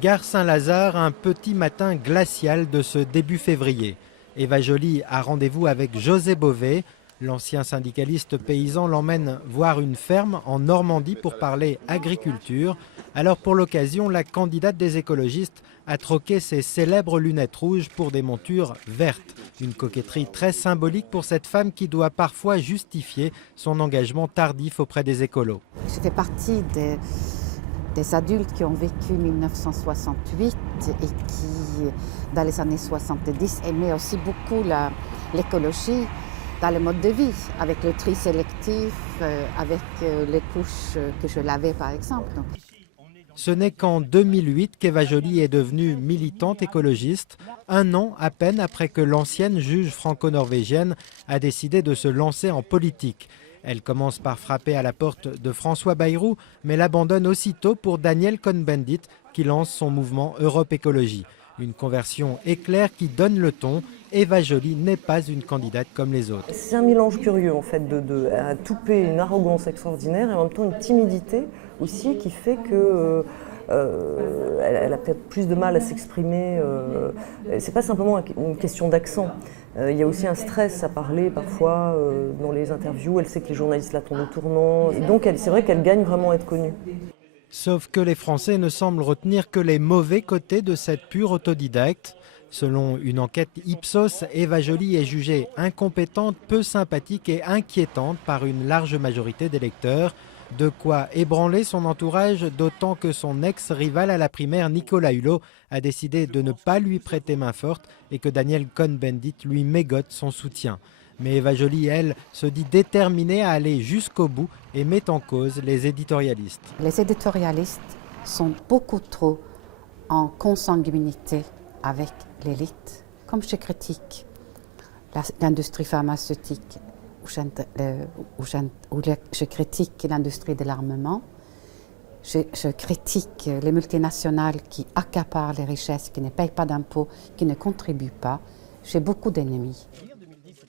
Gare Saint-Lazare, un petit matin glacial de ce début février. Eva Joly a rendez-vous avec José Bové. L'ancien syndicaliste paysan l'emmène voir une ferme en Normandie pour parler agriculture. Alors pour l'occasion, la candidate des écologistes a troqué ses célèbres lunettes rouges pour des montures vertes. Une coquetterie très symbolique pour cette femme qui doit parfois justifier son engagement tardif auprès des écolos. Je fais partie des adultes qui ont vécu 1968 et qui, dans les années 70, aimaient aussi beaucoup l'écologie dans le mode de vie, avec le tri sélectif, avec les couches que je lavais par exemple. Ce n'est qu'en 2008 qu'Eva Joly est devenue militante écologiste, un an à peine après que l'ancienne juge franco-norvégienne a décidé de se lancer en politique. Elle commence par frapper à la porte de François Bayrou, mais l'abandonne aussitôt pour Daniel Cohn-Bendit qui lance son mouvement Europe Écologie. Une conversion éclair qui donne le ton. Eva Joly n'est pas une candidate comme les autres. C'est un mélange curieux en fait, à toupet une arrogance extraordinaire et en même temps une timidité aussi qui fait que elle a peut-être plus de mal à s'exprimer. C'est pas simplement une question d'accent. Il y a aussi un stress à parler parfois dans les interviews. Elle sait que les journalistes l'attendent au tournant. Et donc c'est vrai qu'elle gagne vraiment à être connue. Sauf que les Français ne semblent retenir que les mauvais côtés de cette pure autodidacte. Selon une enquête Ipsos, Eva Joly est jugée incompétente, peu sympathique et inquiétante par une large majorité d'électeurs. De quoi ébranler son entourage, d'autant que son ex-rival à la primaire, Nicolas Hulot, a décidé de ne pas lui prêter main forte et que Daniel Cohn-Bendit lui mégote son soutien. Mais Eva Joly, elle, se dit déterminée à aller jusqu'au bout et met en cause les éditorialistes. Les éditorialistes sont beaucoup trop en consanguinité avec l'élite, comme je critique l'industrie pharmaceutique, où je critique l'industrie de l'armement, je critique les multinationales qui accaparent les richesses, qui ne payent pas d'impôts, qui ne contribuent pas. J'ai beaucoup d'ennemis.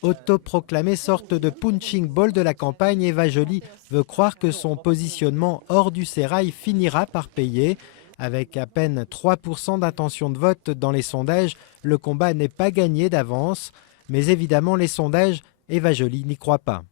Autoproclamée sorte de punching ball de la campagne, Eva Joly veut croire que son positionnement hors du sérail finira par payer. Avec à peine 3% d'intention de vote dans les sondages, le combat n'est pas gagné d'avance. Mais évidemment, les sondages, Eva Joly n'y croit pas.